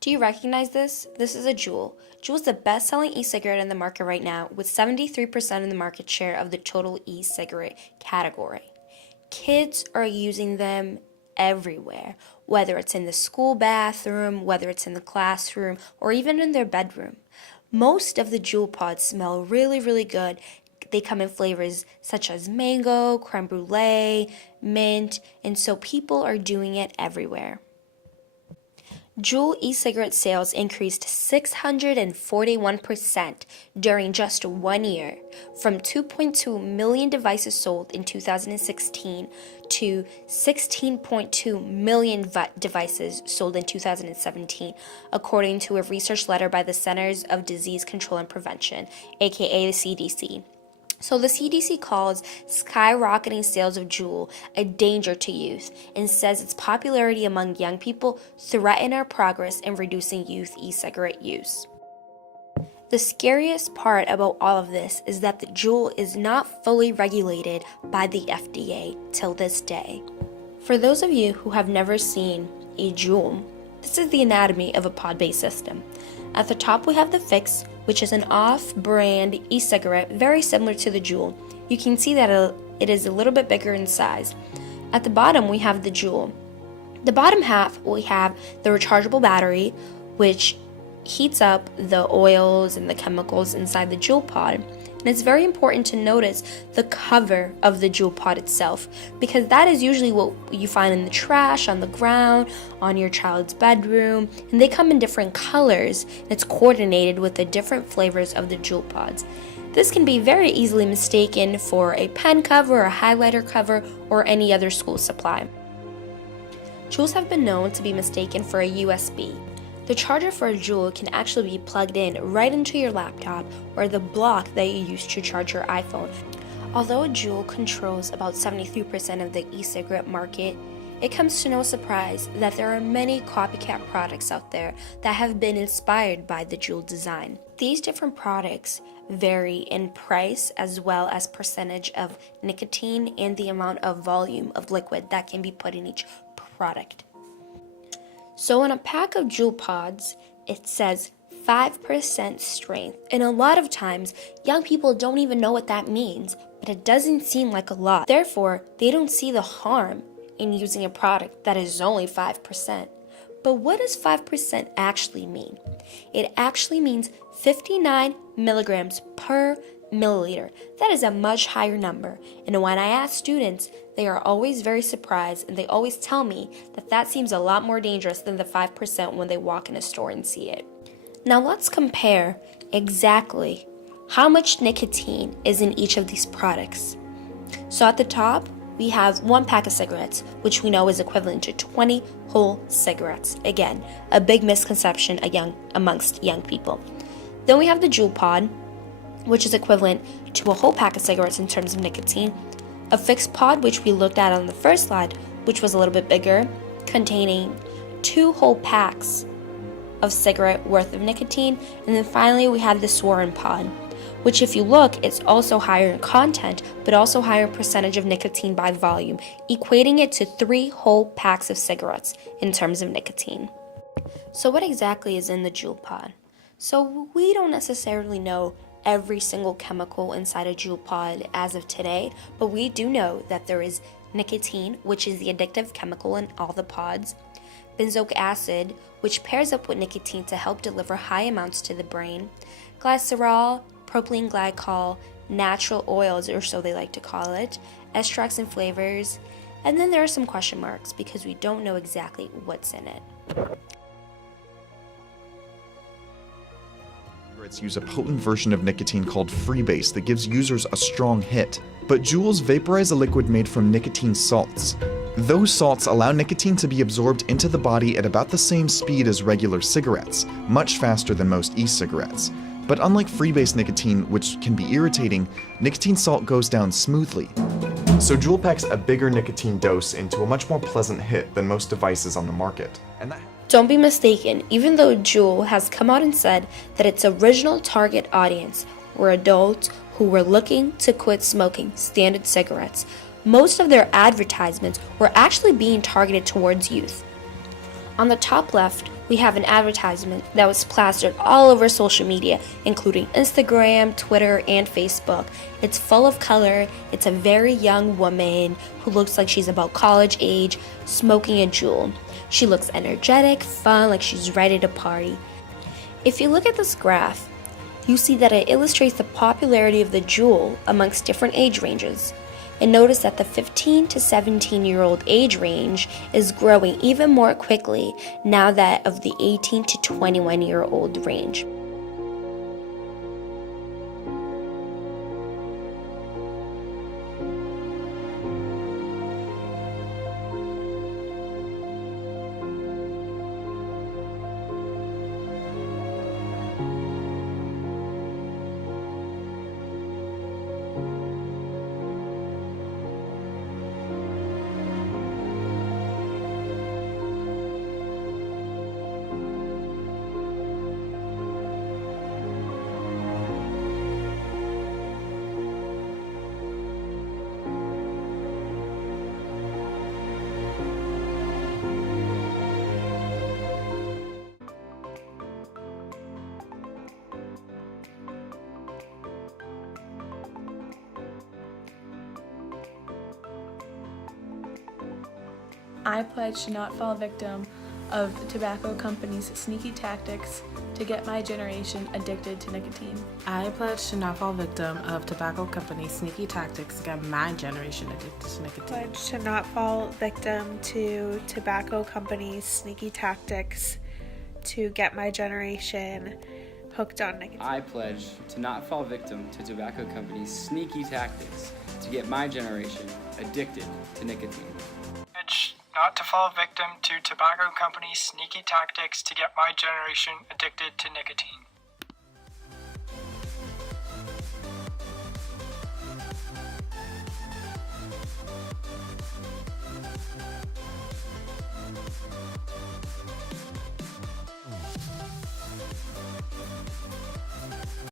Do you recognize this? This is a Juul. Juul is the best-selling e-cigarette in the market right now, with 73% of the market share of the total e-cigarette category. Kids are using them everywhere, whether it's in the school bathroom, whether it's in the classroom, or even in their bedroom. Most of the Juul pods smell really, really good. They come in flavors such as mango, creme brulee, mint, and so people are doing it everywhere. Juul e-cigarette sales increased 641% during just 1 year, from 2.2 million devices sold in 2016 to 16.2 million devices sold in 2017, according to a research letter by the Centers of Disease Control and Prevention, aka the CDC. So the CDC calls skyrocketing sales of Juul a danger to youth and says its popularity among young people threaten our progress in reducing youth e-cigarette use. The scariest part about all of this is that the Juul is not fully regulated by the FDA till this day. For those of you who have never seen a Juul, this is the anatomy of a pod-based system. At the top we have the Fix, which is an off-brand e-cigarette very similar to the Juul. You can see that it is a little bit bigger in size. At the bottom we have the Juul. The bottom half we have the rechargeable battery, which heats up the oils and the chemicals inside the Juul pod. And it's very important to notice the cover of the Juul pod itself, because that is usually what you find in the trash, on the ground, on your child's bedroom, and they come in different colors, and it's coordinated with the different flavors of the Juul pods. This can be very easily mistaken for a pen cover, a highlighter cover, or any other school supply. Juuls have been known to be mistaken for a USB. The charger for a Juul can actually be plugged in right into your laptop or the block that you use to charge your iPhone. Although a Juul controls about 73% of the e-cigarette market, it comes to no surprise that there are many copycat products out there that have been inspired by the Juul design. These different products vary in price as well as percentage of nicotine and the amount of volume of liquid that can be put in each product. So in a pack of Juul pods, it says 5% strength, and a lot of times young people don't even know what that means, but it doesn't seem like a lot. Therefore, they don't see the harm in using a product that is only 5%. But what does 5% actually mean? It actually means 59 milligrams per milliliter. That is a much higher number, and when I ask students, they are always very surprised, and they always tell me that that seems a lot more dangerous than the 5% when they walk in a store and see it. Now let's compare exactly how much nicotine is in each of these products. So at the top, we have 1 pack of cigarettes, which we know is equivalent to 20 whole cigarettes. Again, a big misconception amongst young people. Then we have the Juul pod, which is equivalent to a whole pack of cigarettes in terms of nicotine. A fixed pod, which we looked at on the first slide, which was a little bit bigger, containing 2 whole packs of cigarette worth of nicotine. And then finally we have the sworn pod, which if you look, it's also higher in content, but also higher percentage of nicotine by volume, equating it to 3 whole packs of cigarettes in terms of nicotine. So what exactly is in the Juul pod? So we don't necessarily know every single chemical inside a Juul pod as of today, but we do know that there is nicotine, which is the addictive chemical in all the pods, benzoic acid, which pairs up with nicotine to help deliver high amounts to the brain, glycerol, propylene glycol, natural oils, or so they like to call it, extracts and flavors, and then there are some question marks because we don't know exactly what's in it. Cigarettes use a potent version of nicotine called freebase that gives users a strong hit. But Juuls vaporize a liquid made from nicotine salts. Those salts allow nicotine to be absorbed into the body at about the same speed as regular cigarettes, much faster than most e-cigarettes. But unlike freebase nicotine, which can be irritating, nicotine salt goes down smoothly. So Juul packs a bigger nicotine dose into a much more pleasant hit than most devices on the market. Don't be mistaken, even though Juul has come out and said that its original target audience were adults who were looking to quit smoking standard cigarettes, most of their advertisements were actually being targeted towards youth. On the top left, We have an advertisement that was plastered all over social media, including Instagram, Twitter, and Facebook. It's full of color. It's a very young woman who looks like she's about college age, smoking a Juul. She looks energetic, fun, like she's ready to party. If you look at this graph, you see that it illustrates the popularity of the Juul amongst different age ranges. And notice that the 15 to 17-year-old age range is growing even more quickly now that of the 18 to 21-year-old range. I pledge to not fall victim of tobacco companies' sneaky tactics to get my generation addicted to nicotine. I pledge to not fall victim of tobacco companies' sneaky tactics to get my generation addicted to nicotine. Pledge to not fall victim to tobacco companies' sneaky tactics to get my generation hooked on nicotine. I pledge to not fall victim to tobacco companies' sneaky tactics to get my generation addicted to nicotine. Pledge not to fall victim to tobacco companies' sneaky tactics to get my generation addicted to nicotine.